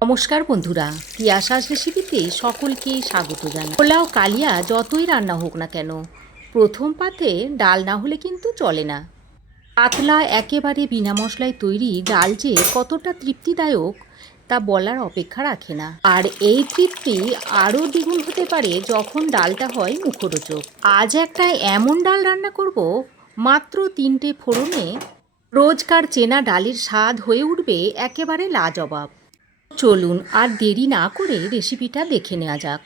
নমস্কার বন্ধুরা পিয়াসাস রেসিপিতে সকলকে স্বাগত জানাই। পোলাও কালিয়া যতই রান্না হোক না কেন, প্রথম পাতে ডাল না হলে কিন্তু চলে না। পাতলা, একেবারে বিনা মশলায় তৈরি ডাল যে কতটা তৃপ্তিদায়ক, তা বলার অপেক্ষা রাখে না। আর এই তৃপ্তি আরও দ্বিগুণ হতে পারে যখন ডালটা হয় মুখরোচক। আজ একটা এমন ডাল রান্না করব, মাত্র তিনটে ফোড়নে রোজকার চেনা ডালের স্বাদ হয়ে উঠবে একেবারে লাজবাব। চলুন আর দেরি না করে রেসিপিটা দেখে নেওয়া যাক।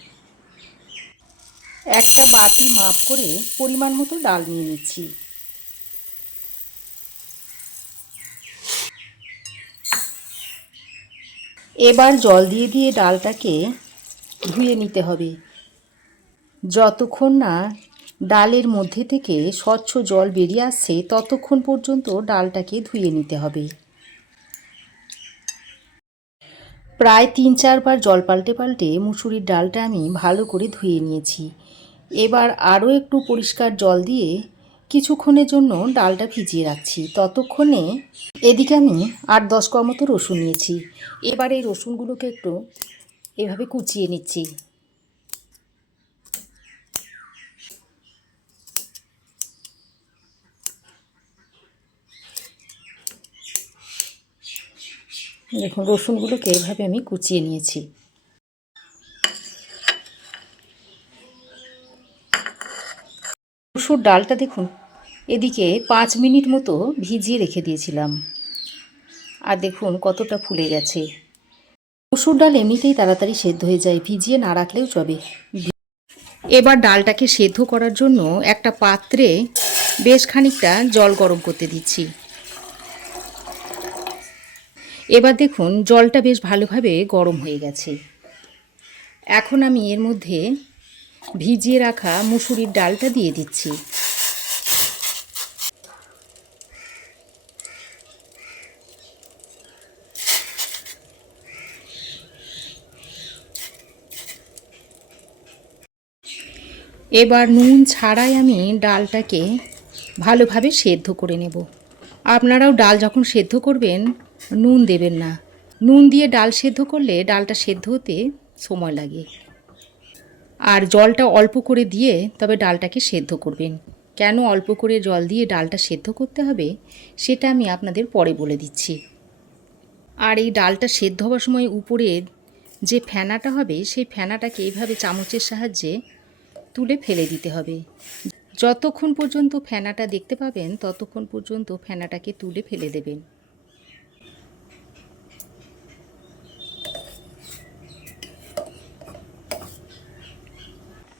একটা বাটি মাপ করে পরিমাণ মতো ডাল নিয়ে নিচ্ছি। এবার জল দিয়ে দিয়ে ডালটাকে ধুয়ে নিতে হবে। যতক্ষণ না ডালের মধ্যে থেকে স্বচ্ছ জল বেরিয়ে আসছে, ততক্ষণ পর্যন্ত ডালটাকে ধুয়ে নিতে হবে। প্রায় তিন চারবার জল পাল্টে পাল্টে মুসুরির ডালটা আমি ভালো করে ধুয়ে নিয়েছি। এবার আরও একটু পরিষ্কার জল দিয়ে কিছুক্ষণের জন্য ডালটা ভিজিয়ে রাখছি। ততক্ষণে এদিকে আমি আট দশ কোয়া মতো রসুন নিয়েছি। এবার এই রসুনগুলোকে একটু এভাবে কুচিয়ে নিচ্ছি। দেখুন, রসুনগুলোকে এভাবে আমি কুচিয়ে নিয়েছি। মুসুর ডালটা দেখুন, এদিকে পাঁচ মিনিট মতো ভিজিয়ে রেখে দিয়েছিলাম। আর দেখুন, কতটা ফুলে গেছে। মুসুর ডাল এমনিতেই তাড়াতাড়ি সেদ্ধ হয়ে যায়, ভিজিয়ে না রাখলেও চবে এবার ডালটাকে সেদ্ধ করার জন্য একটা পাত্রে বেশ খানিকটা জল গরম করতে দিচ্ছি। এবার দেখুন, জলটা বেশ ভালোভাবে গরম হয়ে গেছে। এখন আমি এর মধ্যে ভিজিয়ে রাখা মুসুরির ডালটা দিয়ে দিচ্ছি। এবার নুন ছাড়াই আমি ডালটাকে ভালোভাবে সেদ্ধ করে নেব। আপনারাও ডাল যখন সেদ্ধ করবেন নুন দেবেন না। নুন দিয়ে ডাল সেদ্ধ করলে ডালটা সেদ্ধ হতে সময় লাগে। আর জলটা অল্প করে দিয়ে তবে ডালটাকে সেদ্ধ করবেন। কেন অল্প করে জল দিয়ে ডালটা সেদ্ধ করতে হবে, সেটা আমি আপনাদের পরে বলে দিচ্ছি। আর এই ডালটা সেদ্ধ হওয়ার সময় উপরে যে ফেনাটা হবে, সেই ফেনাটাকে এইভাবে চামচের সাহায্যে তুলে ফেলে দিতে হবে। যতক্ষণ পর্যন্ত ফেনাটা দেখতে পাবেন, ততক্ষণ পর্যন্ত ফেনাটাকে তুলে ফেলে দেবেন।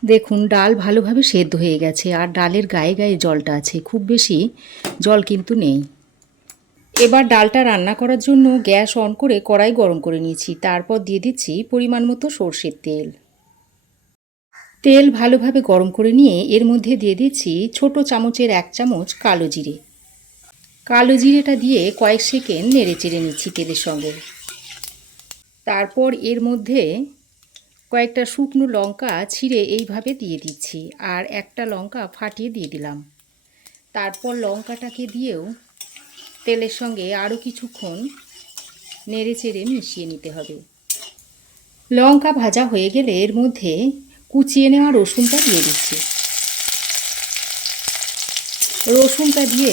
দেখুন, ডাল ভালোভাবে সেদ্ধ হয়ে গেছে আর ডালের গায়ে গায়ে জলটা আছে, খুব বেশি জল কিন্তু নেই। এবার ডালটা রান্না করার জন্য গ্যাস অন করে কড়াই গরম করে নিয়েছি, তারপর দিয়ে দিচ্ছি পরিমাণ মতো সর্ষের তেল। তেল ভালোভাবে গরম করে নিয়ে এর মধ্যে দিয়ে দিচ্ছি ছোট চামচের এক চামচ কালো জিরে। কালো জিরেটা দিয়ে কয়েক সেকেন্ড নেড়ে চেড়ে নিচ্ছি তেলের সঙ্গে। তারপর এর মধ্যে কয়েকটা শুকনো লঙ্কা ছিঁড়ে এইভাবে দিয়ে দিচ্ছি আর একটা লঙ্কা ফাটিয়ে দিয়ে দিলাম। তারপর লঙ্কাটাকে দিয়েও তেলের সঙ্গে আরও কিছুক্ষণ নেড়ে চেড়ে মিশিয়ে নিতে হবে। লঙ্কা ভাজা হয়ে গেলে এর মধ্যে কুচিয়ে নেওয়া রসুনটা দিয়ে দিচ্ছি। রসুনটা দিয়ে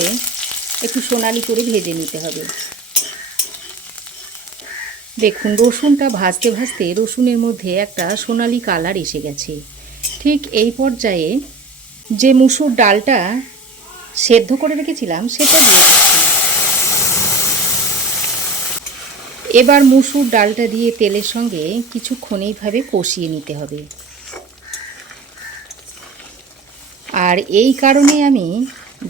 একটু সোনালি করে ভেজে নিতে হবে। দেখুন, রসুনটা ভাজতে ভাজতে রসুনের মধ্যে একটা সোনালি কালার এসে গেছে। ঠিক এই পর্যায়ে যে মুসুর ডালটা সেদ্ধ করে রেখেছিলাম, সেটা দিয়ে এবার মুসুর ডালটা দিয়ে তেলের সঙ্গে কিছুক্ষণ এইভাবে কষিয়ে নিতে হবে। আর এই কারণে আমি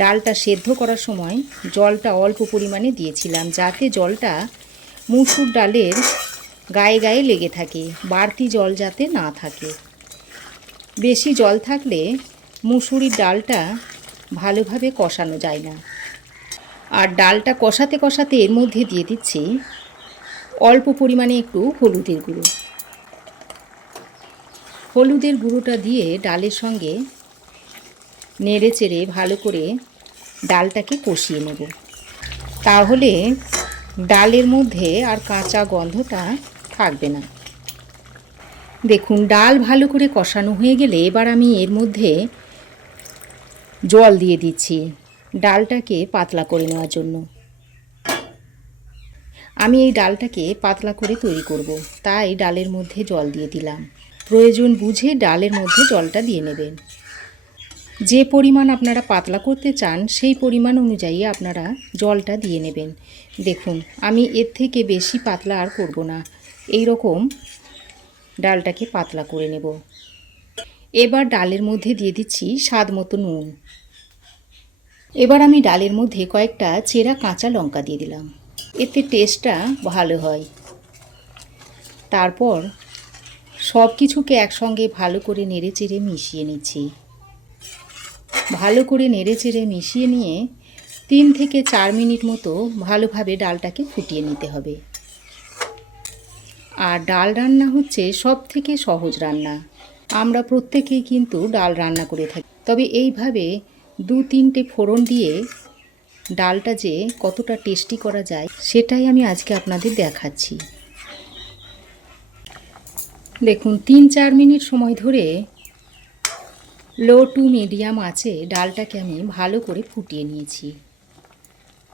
ডালটা সেদ্ধ করার সময় জলটা অল্প পরিমাণে দিয়েছিলাম, যাতে জলটা মুসুর ডালের গায়ে গায়ে লেগে থাকে। বাড়তি জল যাতে না থাকে। বেশি জল থাকলে মুসুরির ডালটা ভালোভাবে কষানো যায় না। আর ডালটা কষাতে কষাতে এর মধ্যে দিয়ে দিচ্ছি অল্প পরিমাণে একটু হলুদের গুঁড়ো। হলুদের গুঁড়োটা দিয়ে ডালের সঙ্গে নেড়ে চেড়ে ভালো করে ডালটাকে কষিয়ে নেব। তাহলে ডালের মধ্যে আর কাঁচা গন্ধটা থাকবে না। দেখুন, ডাল ভালো করে কষানো হয়ে গেলে এবার আমি এর মধ্যে জল দিয়ে দিচ্ছি ডালটাকে পাতলা করে নেওয়ার জন্য। আমি এই ডালটাকে পাতলা করে তৈরি করব। তাই ডালের মধ্যে জল দিয়ে দিলাম। প্রয়োজন বুঝে ডালের মধ্যে জলটা দিয়ে নেবেন। যে পরিমাণ আপনারা পাতলা করতে চান, সেই পরিমাণ অনুযায়ী আপনারা জলটা দিয়ে নেবেন। দেখুন, আমি এর থেকে বেশি পাতলা আর করব না। এই রকম ডালটাকে পাতলা করে নেব। এবার ডালের মধ্যে দিয়ে দিচ্ছি স্বাদ মতো নুন। এবার আমি ডালের মধ্যে কয়েকটা চেরা কাঁচা লঙ্কা দিয়ে দিলাম। এতে টেস্টটা ভালো হয়। তারপর সব কিছুকে একসঙ্গে ভালো করে নেড়ে চেড়ে মিশিয়ে নিচ্ছি। ভালো করে নেড়ে চেড়ে মিশিয়ে নিয়ে তিন থেকে চার মিনিট মতো ভালোভাবে ডালটাকে ফুটিয়ে নিতে হবে। আর ডাল রান্না হচ্ছে সব থেকে সহজ রান্না। আমরা প্রত্যেকেই কিন্তু ডাল রান্না করে থাকি। তবে এইভাবে দু তিনটে ফোড়ন দিয়ে ডালটা যে কতটা টেস্টি করা যায়, সেটাই আমি আজকে আপনাদের দেখাচ্ছি। দেখুন, তিন চার মিনিট সময় ধরে লো টু মিডিয়াম আছে, ডালটাকে আমি ভালো করে ফুটিয়ে নিয়েছি।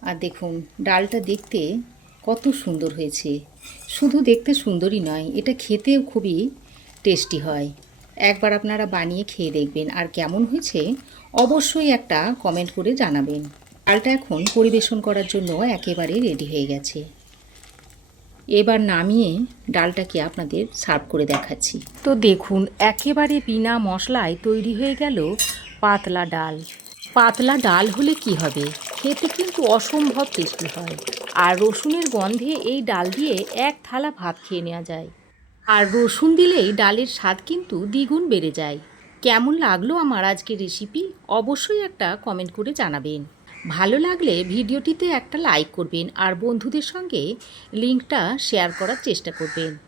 আর দেখুন, ডালটা দেখতে কত সুন্দর হয়েছে। শুধু দেখতে সুন্দরই নয়, এটা খেতেও খুবই টেস্টি হয়। একবার আপনারা বানিয়ে খেয়ে দেখবেন, আর কেমন হয়েছে অবশ্যই একটা কমেন্ট করে জানাবেন। ডালটা এখন পরিবেশন করার জন্য একেবারে রেডি হয়ে গেছে। এবার নামিয়ে ডালটাকে আপনাদের সার্ভ করে দেখাচ্ছি। তো দেখুন, একেবারে বিনা মশলায় তৈরি হয়ে গেল পাতলা ডাল। পাতলা ডাল হলে কি হবে? খেতে কিন্তু অসম্ভব টেস্টি হয়। আর রসুনের গন্ধে এই ডাল দিয়ে এক থালা ভাত খেয়ে নেওয়া যায়। আর রসুন দিলেই ডালের স্বাদ কিন্তু দ্বিগুণ বেড়ে যায়। কেমন লাগল আমার আজকের রেসিপি অবশ্যই একটা কমেন্ট করে জানাবেন। ভালো লাগলে ভিডিওটিতে একটা লাইক করবেন আর বন্ধুদের সঙ্গে লিঙ্কটা শেয়ার করার চেষ্টা করবেন।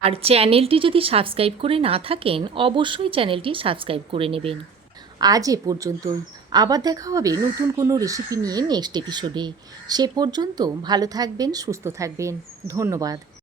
আর চ্যানেলটি যদি সাবস্ক্রাইব করে না থাকেন, অবশ্যই চ্যানেলটি সাবস্ক্রাইব করে নেবেন। আজ এ পর্যন্ত আবার দেখা হবে নতুন কোনো রেসিপি নিয়ে নেক্সট এপিসোডে সে পর্যন্ত ভালো থাকবেন, সুস্থ থাকবেন। ধন্যবাদ।